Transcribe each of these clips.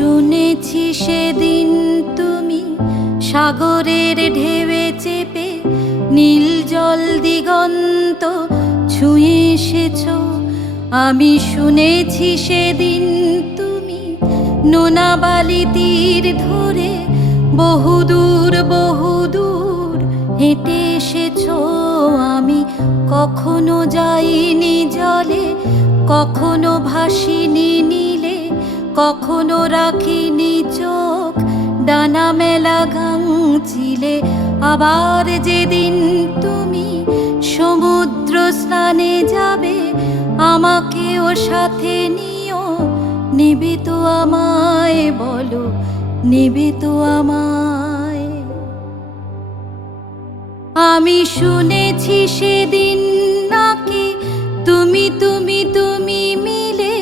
শুনেছি সেদিন তুমি সাগরের ঢেউয়ে চেপে নীল জল দিগন্ত ছুঁয়ে এসেছ। আমি শুনেছি সেদিন তুমি নোনা বালি তীর ধরে বহুদূর বহুদূর হেঁটে এসেছ। আমি কখনো যাইনি জলে, কখনো ভাসিনি নীলে, কখনো রাখিনি চোখ ডানা মেলা গাংচিলে। আবার যেদিন তুমি সমুদ্র স্নানে যাবে, আমাকেও সাথে নিও। নেবে তো আমায়, বলো নেবে তো আমায়? আমি শুনেছি সেদিন নাকি তুমি তুমি তুমি মিলে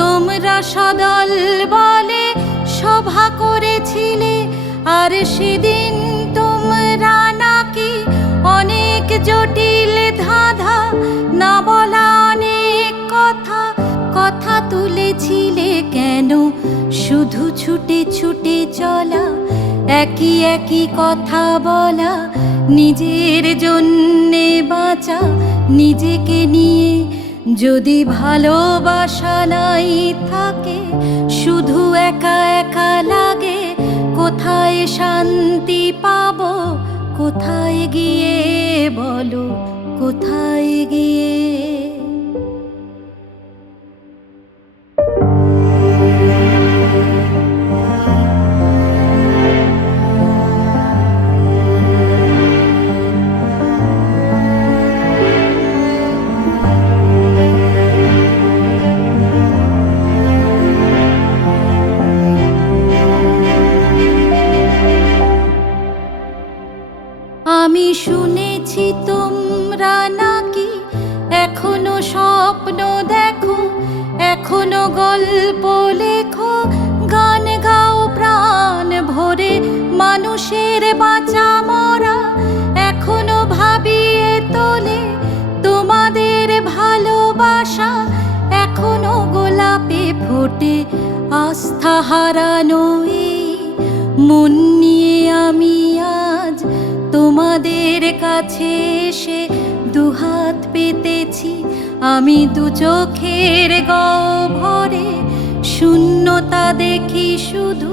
তোমরা সদল বলে সভা করেছিলে। আর সেদিন তোমরা নাকি অনেক জটিল ধাঁধা না বলা অনেক কথা কথা তুলেছিলে। কেন শুধু ছুটে ছুটে চলা, একই একই কথা বলা, নিজের জন্যে বাঁচা, নিজেকে নিয়ে যদি ভালোবাসা নাই থাকে, শুধু একা একা লাগে। কোথায় শান্তি পাবো, কোথায় গিয়ে, বলো কোথায় গিয়ে? আমি শুনেছি তোমরা নাকি এখনো স্বপ্ন দেখো, এখনো গল্প লেখো, গান গাও প্রাণ ভরে মানুষের বাঁচা মরা এখনো ভাবিয়ে তোলে তোমাদের ভালোবাসা। এখনো গোলাপে ফোটে আস্থা হারানো এই মন নিয়ে আমি আজ তোমাদের কাছে এসে দুহাত পেতেছি। আমি দু চোখের গহ্বরে শূন্যতা দেখি শুধু,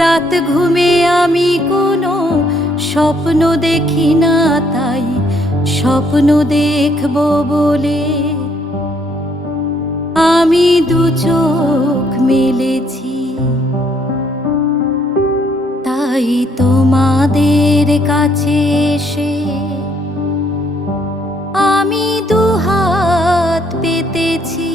রাত ঘুমে আমি কোনো স্বপ্ন দেখি না, তাই স্বপ্ন দেখব বলে আমি দু চোখ মেলেছি। তাই তোমাদের কাছে এসে আমি দুহাত পেতেছি।